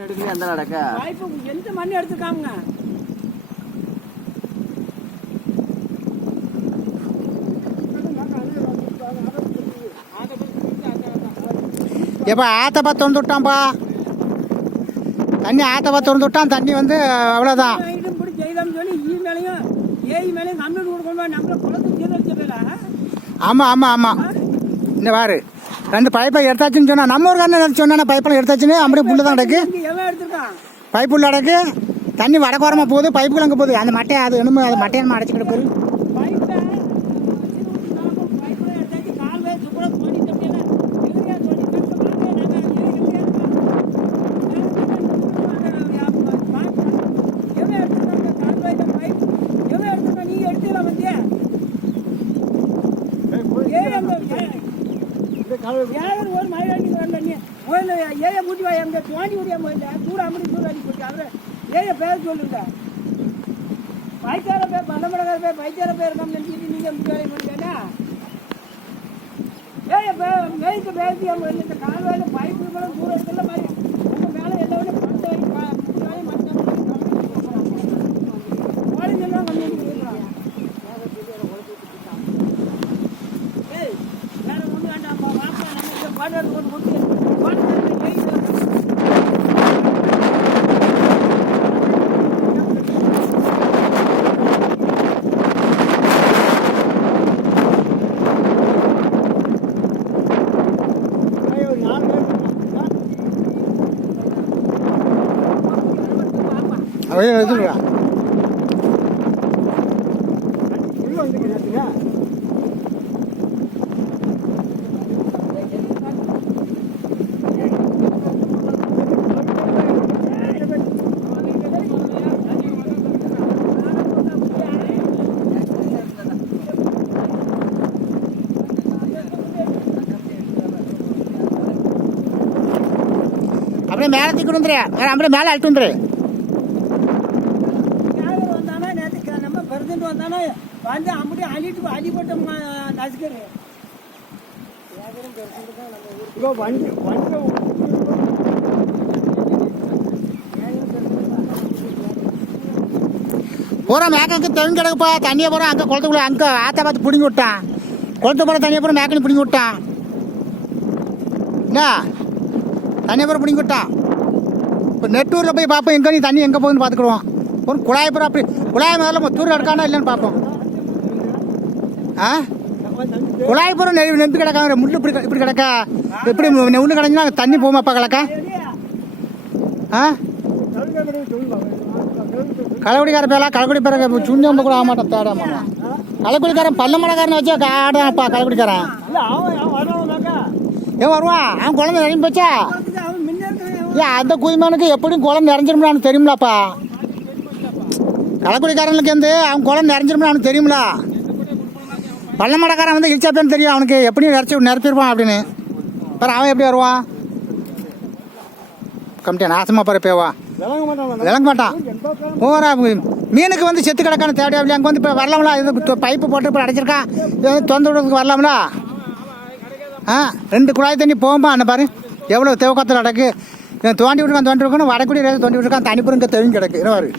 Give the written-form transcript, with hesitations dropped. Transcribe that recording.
எடுக்கலையே அந்த நடக்க வாய்ப்பு எந்த மண்ணு எடுத்துக்காங்க. எப்போ ஆத்தப்பா திறந்து விட்டான்ப்பா, தண்ணி ஆத்தப்பா திறந்து விட்டான். தண்ணி வந்து அவ்வளோதான். இப்படி செய்தான்னு சொல்லி ஈ மேலேயும் ஏஐ மேலேயும் கம்ப்ளைண்ட் கொடுக்கணும். நம்மள குளத்துக்கு சீரழிச்சிடல. ஆமாம் ஆமாம் ஆமாம். இந்த வாரு 2 பைப்பை எடுத்தாச்சுன்னு சொன்னா, நம்ம ஒரு காரணம் சொன்னா பைப்பெல்லாம் எடுத்தாச்சுன்னு அப்படியே புல்லு தான் கிடக்கு. எவன் எடுத்துருக்கான்? பைப்பு உள்ள கிடக்கு. தண்ணி வடக்கோரமாக போகுது, பைப்புக்குள்ள அங்கே போகுது. அந்த மட்டையை அது என்னமோ அது மட்டையை நம்ம அடைச்சிக்கிட்டு போகுது. ஒரு மயிலாண்டி வரல முதல்ல ஏய மூட்டி வாய் அந்த தோண்டி விடியா முதல்ல தூர அம்மடி தூர அடி போச்சு. அவரு ஏய பேர் சொல்லுங்க. பைச்சார பேர் பல்லமடகார பேர் பைச்சார பேர் இருக்கான்னு நினைச்சிட்டு நீங்க முடி வேலை முடியலன்னா ஏய மேய்க்க பேசி அவங்க இந்த கால்வாயில பைப்பு மேலே தூரம் இருக்குல்ல மாதிரி உங்க மேலே எல்லாமே பத்து வேலையும் மற்ற கோழிங்கெல்லாம் கம்மி கொடுக்குறாங்க. ஏய் வேற ஒன்று வேண்டாம்ப்பா, வாப்பா நம்ம பாட்டு கொண்டு கொடுத்து எடுத்துருக்கா. அப்படியே மேலே தூக்கிட்டு வந்துரு, அப்படியே மேலே அழுட்டு வந்துரு. வந்தானே வந்து அப்படியே அழிட்டு அடிபட்ட நசுக்கரு வண்டி பூரா மேக்கனுக்கு தெளிஞ்சு கிடக்குப்பா. தண்ணியை பூரா அங்கே குளத்துக்குள்ள அங்கே ஆற்ற பார்த்து பிடிங்கி விட்டான். குளத்து பூரா தண்ணியை பூரா மேக்கனு பிடிங்கி விட்டான். என்ன தண்ணியை பூரா பிடிங்கி விட்டான். இப்போ நெட்டூரில் போய் பார்ப்போம் எங்கே நீ தண்ணி எங்கே போகுதுன்னு பார்த்துக்கிடுவோம். ஒரு குழாய் பூரா அப்படி குழாய் முதல்ல தூர் எடுக்கானா இல்லைன்னு பார்ப்போம். ஆ குழாய் பூரா நெட்டு கிடக்கா, முள்ளு இப்படி இப்படி கிடக்கா. எப்படி ஒன்று கிடஞ்சுன்னா தண்ணி போமாப்பா கிடக்கா. ஆ களைக்குடிக்கார பேரா களைக்குடி பேர சுண்ணி கூட ஆக மாட்டேன் தேட மாட்டான். களைக்குடிக்காரன் பல்லமடக்காரனை வச்சு ஆடாப்பா. களைக்குடிக்காரன் ஏன் வருவான்? அவன் குழந்தை நிறைஞ்சு போச்சா? ஏன் அந்த குதிமானுக்கு எப்படியும் குழந்தை நிறைஞ்சிரும்னு தெரியுமிலாப்பா. களைக்குடிக்காரனுக்கு வந்து அவன் குழந்தை நிறைஞ்சிரும்னு அவனுக்கு தெரியுமில. பல்லமடக்காரன் வந்து இழிச்சாப்பேன்னு தெரியும் அவனுக்கு, எப்படியும் நிறச்சிருப்பான் அப்படின்னு. பாரு அவன் எப்படி வருவான்? கம்மிட்டா நாசமாக பாரு பேவா விளங்க மாட்டான். போகிறா மீனுக்கு வந்து செத்து கிடக்கான தேவையா அங்கே வந்து இப்போ வரலாம்ல. இது பைப்பு போட்டு இப்போ அடைச்சிருக்கான், இது வந்து திறந்து விடுறதுக்கு வரலாம்ல. 2 குழாய் தண்ணி போகும்பா. அண்ணன் பாரு எவ்வளோ தேவக்கத்தில் கிடக்கு. தோண்டி விட்டுருக்கான் வடக்குடி தோண்டி விட்டுருக்கான். தனிப்புறம் இங்கே தெரிஞ்சு கிடக்கு. இருவாரு